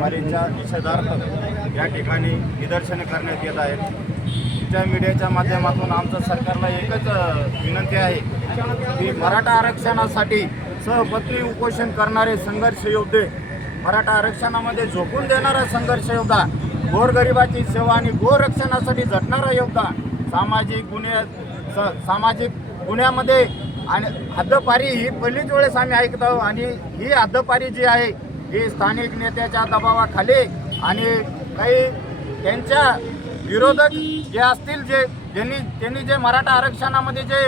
हद्दपारीच्या निषेधार्थ या ठिकाणी निदर्शने करण्यात येत आहेत. त्या मीडियाच्या माध्यमातून आमचं सरकारला एकच विनंती आहे की मराठा आरक्षणासाठी सहपत्नी उपोषण करणारे संघर्ष योद्धे मराठा आरक्षणामध्ये झोपून देणारा संघर्ष योद्धा गोरगरिबाची सेवा आणि गोरक्षणासाठी झटणारा योद्धा सामाजिक गुन्हे स सामाजिक गुन्ह्यामध्ये आणि हद्दपारी ही पहिलीच वेळेस आम्ही ऐकतो आणि ही हद्दपारी जी आहे हे स्थानिक नेत्याच्या दबावाखाली आणि काही त्यांच्या विरोधक जे असतील जे ज्यांनी त्यांनी जे मराठा आरक्षणामध्ये जे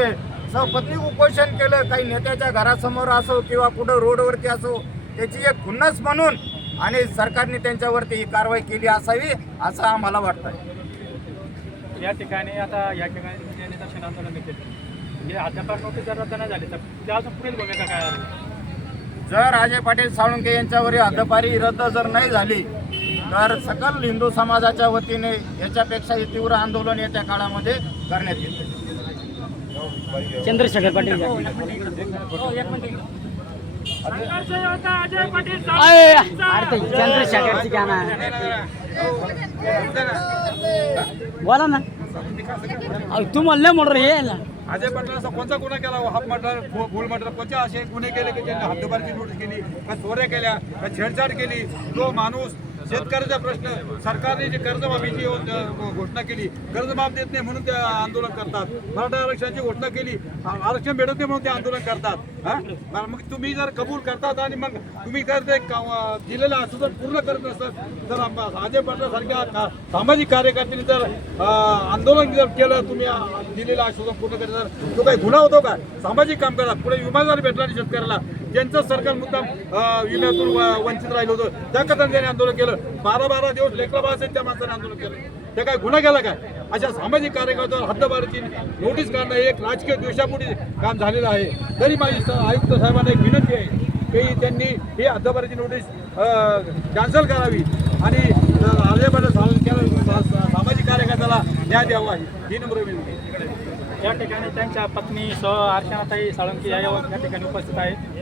सहपत्नी उपोषण केलं काही नेत्याच्या घरासमोर असो किंवा कुठं रोडवरती असो त्याची एक खुन्नस म्हणून आणि सरकारने त्यांच्यावरती ही कारवाई केली असावी असं आम्हाला वाटतं या ठिकाणी आता या ठिकाणी जे आंदोलन केले हे अध्यापक नोटीस जर रद्द नाही झाली तर त्या पुढील भूमिका काय आहे? जर अजय पाटील साळुंके यांच्यावरील हद्दपारी रद्द जर नाही झाली तर सकल हिंदू समाजाच्या वतीने याच्यापेक्षाही तीव्र आंदोलन येत्या काळामध्ये करण्यात येईल. चंद्रशेखर पाटील चंद्रशेखर चंद्रशेखरची गाणं बोला ना. तू म्हणलं म्हणून हे ना अजय पाटलांचा कोणता गुन्हा केला? हाफ मर्डर फुल मर्डर कोणते असे गुन्हे केले की त्यांनी हद्दबारीची नोटीस केली का चोऱ्या केल्या का छेडछाड केली? तो माणूस शेतकऱ्याचा प्रश्न सरकारने जे कर्जमाफीची घोषणा केली कर्जमाफ देत नाही म्हणून ते आंदोलन करतात. मराठा आरक्षणाची घोषणा केली आरक्षण भेटत नाही म्हणून ते आंदोलन करतात. हा? मग तुम्ही जर कबूल करतात आणि मग तुम्ही जर ते दिलेलं असं जर पूर्ण करत नसत तर अजय पाटलासारख्या सामाजिक कार्यकर्त्यांनी जर आंदोलन जर केलं तुम्ही दिलेलं आश्वासन पूर्ण केलं तर तो काही गुन्हा होतो का? सामाजिक काम करतात. पुढे विमा जर भेटला नाही शेतकऱ्याला ज्यांचं सरकार मुद्दाम विम्यातून व- वंचित राहिलं होतं त्या करता त्यांनी आंदोलन केलं. बारा बारा दिवस लेखला बाळासाठी त्या माणसाने आंदोलन केलं. ते काय गुन्हा केला काय? अशा सामाजिक कार्यकर्त्यावर हद्दबारीची नोटीस काढणं एक राजकीय द्वेषापोटी काम झालेलं आहे. तरी माझी आयुक्त साहेबांना एक विनंती आहे की त्यांनी ही हद्दबारीची नोटीस कॅन्सल करावी आणि सामाजिक कार्यकर्त्याला न्याय द्यावा ही. नंबर विनंती. या ठिकाणी त्यांच्या पत्नी सह अर्चनाताई साळंकी या या ठिकाणी उपस्थित आहेत.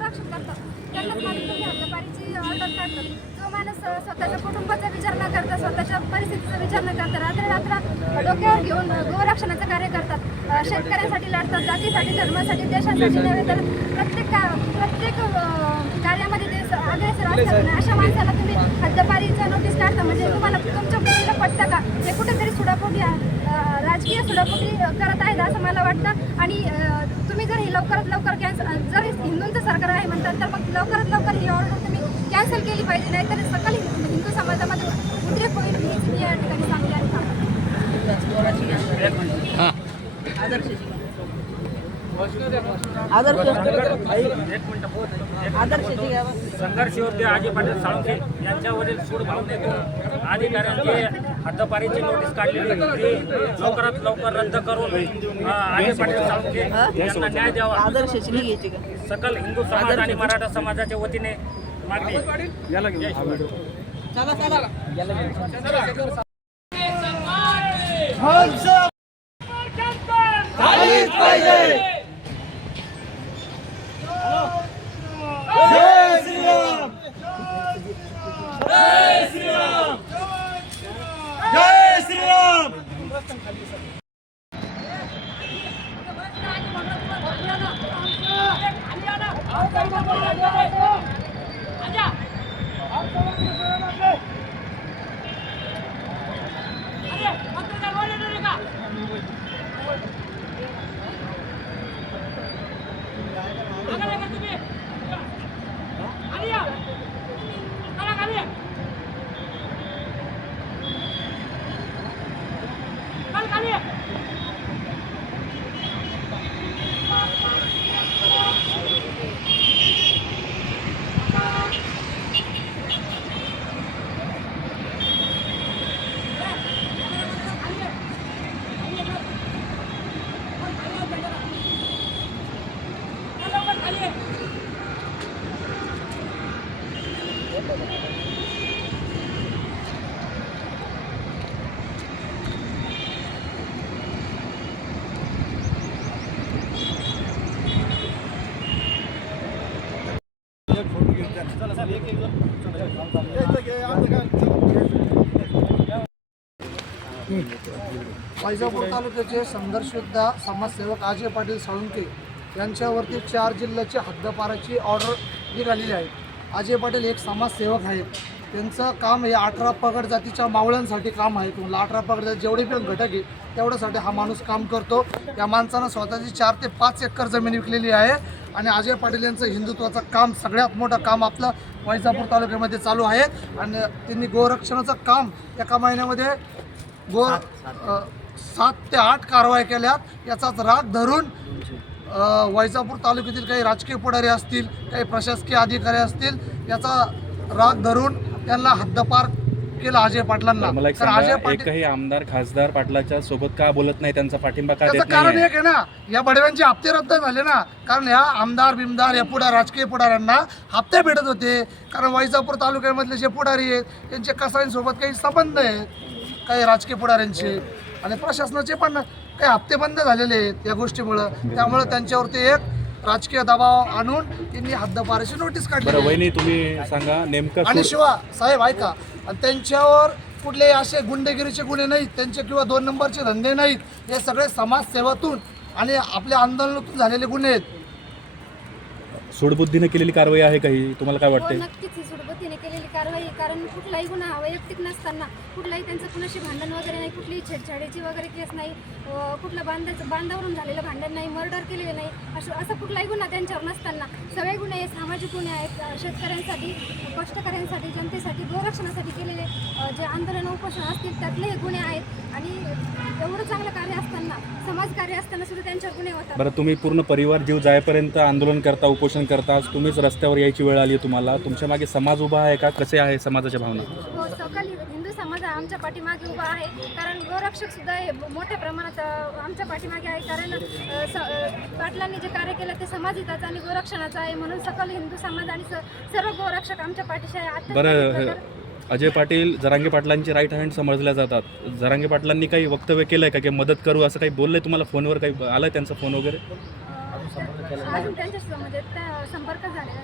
जे गोरक्षक करतात. त्यांना मारून तुम्ही हद्दपारीची ऑर्डर काढतात. जो माणूस स्वतःच्या कुटुंबाचा विचार न करता स्वतःच्या परिस्थितीचा विचार न करता रात्र रात्र डोक्यावर घेऊन गोरक्षणाचं कार्य करतात. शेतकऱ्यांसाठी लढतात जातीसाठी धर्मासाठी देशासाठी नव्हे तर प्रत्येक का प्रत्येक कार्यामध्ये ते अग्रेसर असतात. अशा माणसाला तुम्ही हद्दपारीचा नोटीस काढता म्हणजे तुम्हाला तुमच्या बुद्धीला पटतं का? हे कुठेतरी सुडापोटी राजकीय सुडापोटी करत आहेत असं मला वाटतं. आणि तुम्ही जर ही लवकरात लवकर कॅन्सल जर हिंदूंचं तर मग लवकरात लवकर ही ऑर्डर तुम्ही कॅन्सल केली पाहिजे नाहीतर सकल हिंदू हिंदू समाजामध्ये उद्रेक होईल हीच मी या ठिकाणी सांगते आणि थांबते. संघर्ष योद्धे अजय पाटील साळुंखे यांच्यावरील सूड भावनेतून अधिकाऱ्यांची हद्दपारीची नोटीस काढलेली होती. ती लवकरात लवकर रद्द करून अजय पाटील साळुंखे यांना न्याय द्यावा. सकल हिंदू समाज आणि मराठा समाजाच्या वतीने मागणी. वैजापूर तालुक्याचे संघर्षयोद्धा समाजसेवक अजय पाटील साळुंके यांच्यावरती चार जिल्ह्याची हद्दपाराची ऑर्डर निघालेली आहे. अजय पाटील एक समाजसेवक आहेत. त्यांचं काम हे अठरा पगड जातीच्या मावळ्यांसाठी काम आहे. तुम्हाला अठरा पगड जाती जेवढे पण घटक आहे तेवढ्यासाठी हा माणूस काम करतो. या माणसानं स्वतःची चार ते पाच एकर जमीन विकलेली आहे आणि अजय पाटील यांचं हिंदुत्वाचं काम सगळ्यात मोठं काम आपलं वैजापूर तालुक्यामध्ये चालू आहे. आणि त्यांनी गोरक्षणाचं काम एका महिन्यामध्ये गो सात ते आठ कारवाया केल्यात. याचाच राग धरून वैजापूर तालुक्यातील काही राजकीय पुढारी असतील काही प्रशासकीय अधिकारी असतील याचा राग धरून त्यांना हद्दपार केलं अजय पाटलांना. मला एक तर अजय पाटील एकही आमदार खासदार पाटलाच्या सोबत का बोलत नाही? त्यांचा पाठिंबा का त्याचं देत कारण नाही एक आहे ना या बडव्यांचे हप्ते रद्द झाले ना कारण ह्या आमदार बिमदार या पुढे राजकीय पुढाऱ्यांना हप्ते भेटत होते. कारण वैजापूर तालुक्यामधले जे पुढारी आहेत त्यांचे कसाईंसोबत काही संबंध आहेत काही राजकीय पुढाऱ्यांचे. आणि प्रशासनाचे पण काही हप्ते बंद झालेले आहेत या गोष्टीमुळं. त्यामुळं त्यांच्यावरती एक राजकीय दबाव आणून त्यांनी हद्दपाराची नोटीस काढली. वहिनी तुम्ही सांगा नेमकं आणि सूर- शिवा साहेब ऐका. आणि त्यांच्यावर कुठलेही असे गुंडगिरीचे गुन्हे नाहीत त्यांचे किंवा दोन नंबरचे धंदे नाहीत. हे सगळे समाजसेवातून आणि आपल्या आंदोलनातून झालेले गुन्हे आहेत. सूडबुद्धीने केलेली कारवाई आहे काही? तुम्हाला काय हो वाटतंय नक्कीच ही सुडबुद्धीने केलेली कारवाई आहे. कारण कुठलाही गुन्हा वैयक्तिक नसताना कुठलाही त्यांचं कुणाशी भांडण वगैरे नाही कुठलीही छेडछाडीची वगैरे केस नाही अं, कुठलं बांधायचं बांधावरून झालेलं भांडण नाही मर्डर केलेलं नाही असं असं कुठलाही गुन्हा त्यांच्यावर नसताना सगळे गुन्हे हे सामाजिक गुन्हे आहेत. अं, शेतकऱ्यांसाठी कष्टकऱ्यांसाठी जनतेसाठी गोरक्षणासाठी केलेले अं, जे आंदोलन उपोषण असतील त्यातले हे गुन्हे आहेत. आणि एवढं चांगलं कार्य असताना समाजकार्य असताना सुद्धा त्यांच्यावर गुन्हे होतात. बरं तुम्ही पूर्ण परिवार जीव जायपर्यंत आंदोलन करता उपोषण करता आज तुम्हीच रस्त्यावर यायची वेळ आली आहे तुम्हाला. तुमच्या मागे समाज उभा आहे का? कसे आहे समाजाच्या भावना? हो सकल हिंदू समाज हा आमच्या पाठीमागे उभा आहे. कारण गोरक्षक सुद्धा हे मोठ्या प्रमाणात अ, आमच्या पाठीमागे आहे. कारण अ, स- अ, पाटलांनी जे कार्य केलं ते समाजहिताचं आणि गोरक्षणाचं आहे. म्हणून सकल हिंदू समाज आणि स- सर्व गोरक्षक आमच्या पाठीशी आहे. आता बरं अजय पाटील जरांगे पाटलांचे राईट हँड समजल्या जातात. जरांगे पाटलांनी काही वक्तव्य केलंय का? की मदत करू असं काही बोललंय तुम्हाला? फोनवर काही आलाय त्यांचा फोन वगैरे? अजून त्यांच्या म्हणजे त्या संपर्क झालेला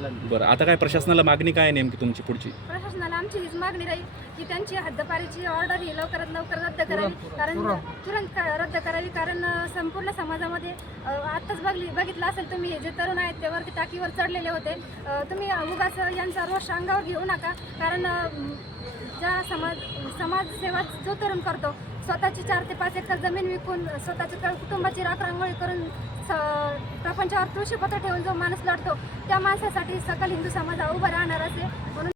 नाही. बरं आता काय प्रशासनाला मागणी काय आहे नेमकी तुमची पुढची? प्रशासनाला आमची हीच मागणी राहील की त्यांची हद्दपारीची ऑर्डर ही लवकरात लवकर रद्द करावी. कारण तुरंत. का- रद्द करावी कारण अ, संपूर्ण समाजामध्ये अ, आत्ताच बघली बघितलं असेल तुम्ही हे जे तरुण आहेत ते वरती टाकीवर चढलेले होते. अ, तुम्ही उगाच यांचा रोष अंगावर घेऊ नका. कारण अ, म, ज्या समाज समाजसेवा जो तरुण करतो स्वतःची चार ते पाच एकर जमीन विकून स्वतःच्या कुटुंबाची राखरांगोळी करून स- प्रपंचावर तुळशीपत्र ठेवून जो माणूस लढतो त्या माणसासाठी सकल हिंदू समाज उभा राहणार असे म्हणून